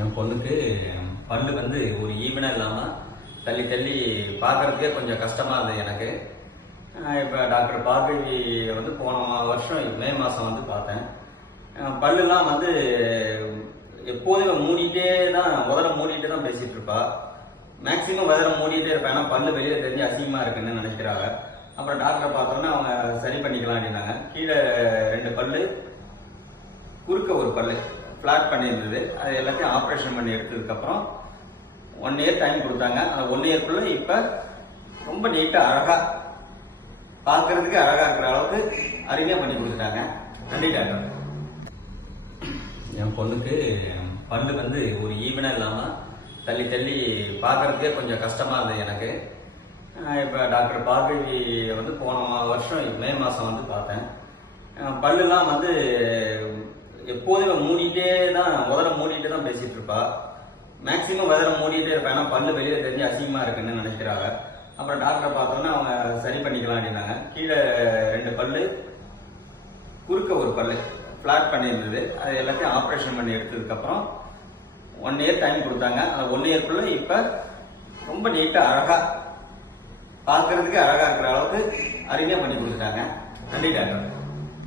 என் பொண்ணுக்கு பல்லு வந்து ஒரு ஈவனாக இல்லாமல் தள்ளி தள்ளி பார்க்கறதுக்கே கொஞ்சம் கஷ்டமாக இருந்தது எனக்கு. இப்போ டாக்டர் பார்வதி வந்து போன வருஷம் மே மாதம் வந்து பார்த்தேன். பல்லுலாம் வந்து எப்போதுமே மூடிட்டே தான், உதர மூடிட்டு தான் பேசிகிட்டு இருப்பா. மேக்சிமம் உதர மூடிட்டே இருப்பேன். ஏன்னா பல்லு வெளியில் தெரிஞ்சு அசிங்கமாக இருக்குன்னு நினைக்கிறாங்க. அப்புறம் டாக்டரை பார்த்தோன்னா அவங்க சரி பண்ணிக்கலாம் அப்படின்னாங்க. கீழே 2 பல்லு, குறுக்க ஒரு பல்லு ஃப்ளாட் பண்ணியிருந்தது. அது எல்லாத்தையும் ஆப்ரேஷன் பண்ணி எடுத்ததுக்கப்புறம் 1 இயர் டைம் கொடுத்தாங்க. அந்த 1 இயர்க்குள்ள இப்போ ரொம்ப நீட்டாக அழகாக பார்க்கறதுக்கு அழகாக இருக்கிற அளவுக்கு அருமையாக பண்ணி கொடுத்துட்டாங்க. நன்றி டாக்டர். என் பொண்ணுக்கு பல்லு வந்து ஒரு ஈவனாக இல்லாமல் தள்ளி தள்ளி பார்க்கறதுக்கே கொஞ்சம் கஷ்டமாக இருந்தது எனக்கு. இப்போ டாக்டர் பார்வதி வந்து போன வருஷம் மே மாதம் வந்து பார்த்தேன். பல்லுலாம் வந்து எப்போதுமே மூடிட்டே தான், உதர மூடிட்டு தான் பேசிகிட்டு இருப்பா. மேக்சிமம் உதர மூடிட்டே இருப்பேன். ஏன்னா பல்லு வெளியில் தெரிஞ்சு அசிங்கமாக இருக்குன்னு நினைக்கிறாங்க. அப்புறம் டாக்டரை பார்த்தோன்னா அவங்க சரி பண்ணிக்கலாம் அப்படின்னாங்க. கீழே 2 பல்லு, குறுக்க ஒரு பல்லு ஃப்ளாட் பண்ணியிருந்தது. அது எல்லாத்தையும் ஆப்ரேஷன் பண்ணி எடுத்ததுக்கப்புறம் 1 இயர் டைம் கொடுத்தாங்க. அந்த 1 இயர்க்குள்ள இப்போ ரொம்ப நீட்டாக அழகாக பார்க்கறதுக்கு அழகாக இருக்கிற அளவுக்கு அருமையாக பண்ணி கொடுத்துட்டாங்க. நன்றி டாக்டர்.